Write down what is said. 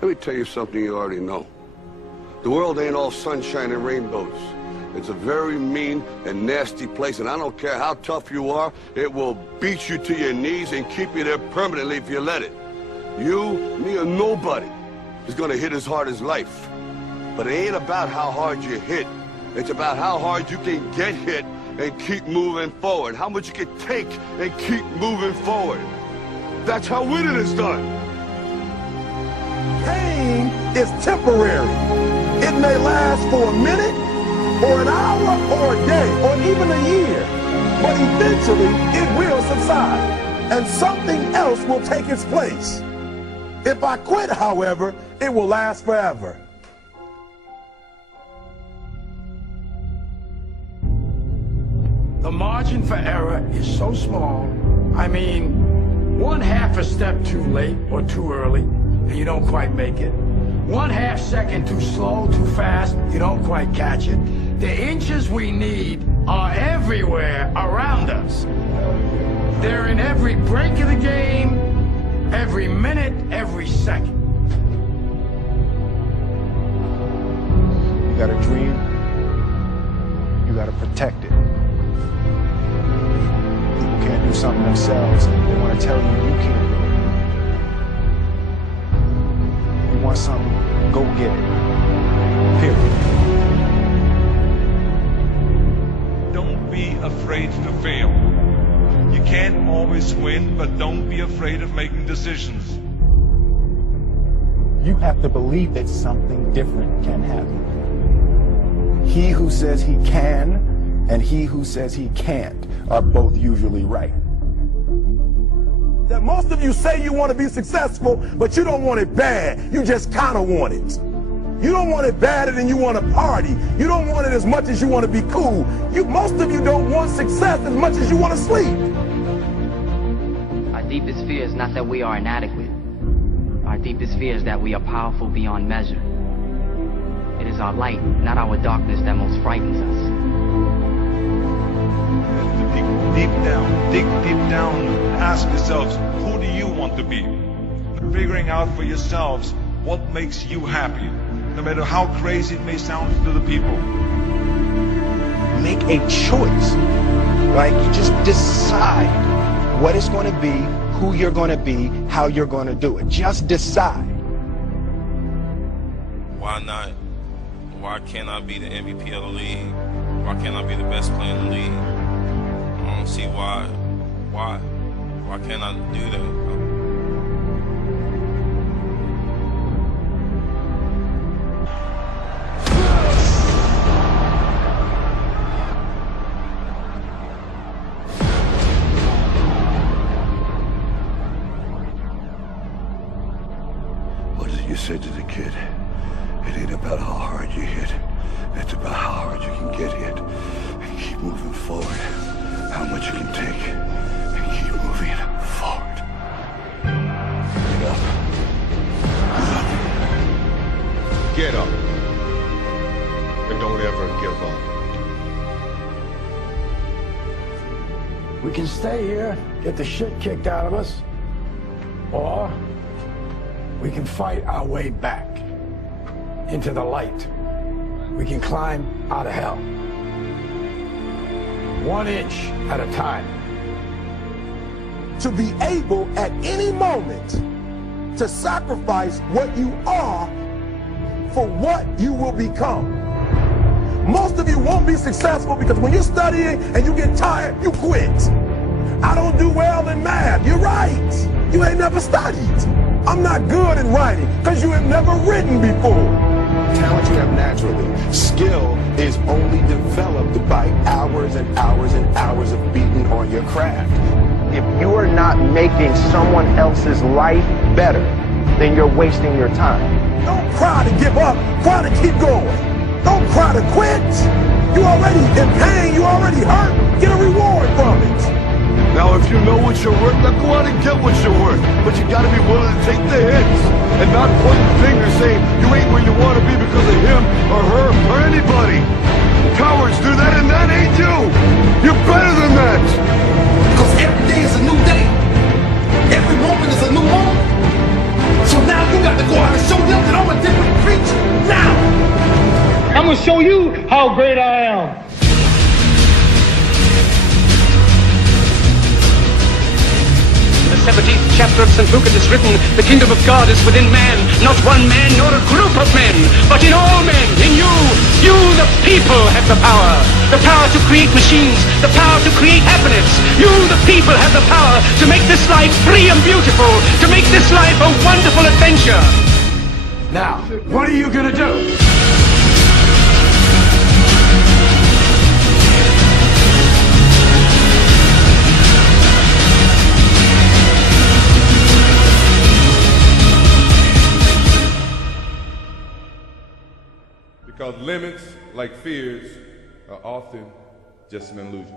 Let me tell you something you already know. The world ain't all sunshine and rainbows. It's a very mean and nasty place, and I don't care how tough you are, it will beat you to your knees and keep you there permanently if you let it. You, me, or nobody is gonna hit as hard as life. But it ain't about how hard you hit. It's about how hard you can get hit and keep moving forward. How much you can take and keep moving forward. That's how winning is done. Pain is temporary. It may last for a minute, or an hour, or a day, or even a year. But eventually, it will subside, and something else will take its place. If I quit, however, it will last forever. The margin for error is so small. I mean, 1/2 a step too late or too early, and you don't quite make it. 1/2 second too slow, too fast, you don't quite catch it. The inches we need are everywhere around us. They're in every break of the game, every minute, every second. You got a dream, you got to protect it. People can't do something themselves, they want to tell you you can't do it. You want something, go get it. Period. Don't be afraid to fail. You can't always win, but don't be afraid of making decisions. You have to believe that something different can happen. He who says he can and he who says he can't are both usually right. That most of you say you want to be successful, but you don't want it bad. You just kind of want it. You don't want it badder than you want to party. You don't want it as much as you want to be cool. Most of you don't want success as much as you want to sleep. Our deepest fear is not that we are inadequate. Our deepest fear is that we are powerful beyond measure. It is our light, not our darkness, that most frightens us. Dig deep down, ask yourselves, who do you want to be? Figuring out for yourselves what makes you happy, no matter how crazy it may sound to the people. Make a choice, right? You just decide what it's going to be, who you're going to be, how you're going to do it. Just decide. Why not? Why can't I be the MVP of the league? Why can't I be the best player in the league? I don't see why. Why can't I do that? What is it you said to the kid? It ain't about how hard you hit. It's about how hard you can get hit and keep moving forward. How much you can take and keep moving forward. Get up. Get up. And don't ever give up. We can stay here, get the shit kicked out of us, or we can fight our way back into the light. We can climb out of hell. 1 inch at a time. To be able at any moment to sacrifice what you are for what you will become. Most of you won't be successful because when you're studying and you get tired, you quit. I don't do well in math. You're right. You ain't never studied. I'm not good in writing because you have never written before. Talent you have naturally. Skill is only developed by hours and hours and hours of beating on your craft. If you are not making someone else's life better, then you're wasting your time. Don't cry to give up, cry to keep going. Don't cry to quit. You're already in pain, you already hurt. Get a reward from it. Now if you know what you're worth, now go out and get what you're worth. But you gotta be willing to take the hits and not point fingers saying you ain't where you want to be because of him or her or anybody. Cowards do that and that ain't you. You're better than that. Because every day is a new day. Every moment is a new moment. So now you got to go out and show them show you how great I am. In the 17th chapter of St. Luke it is written, the kingdom of God is within man, not one man nor a group of men, but in all men, in you. You, the people, have the power to create machines, the power to create happiness. You, the people, have the power to make this life free and beautiful, to make this life a wonderful adventure. Now, what are you gonna do? Because limits, like fears, are often just an illusion.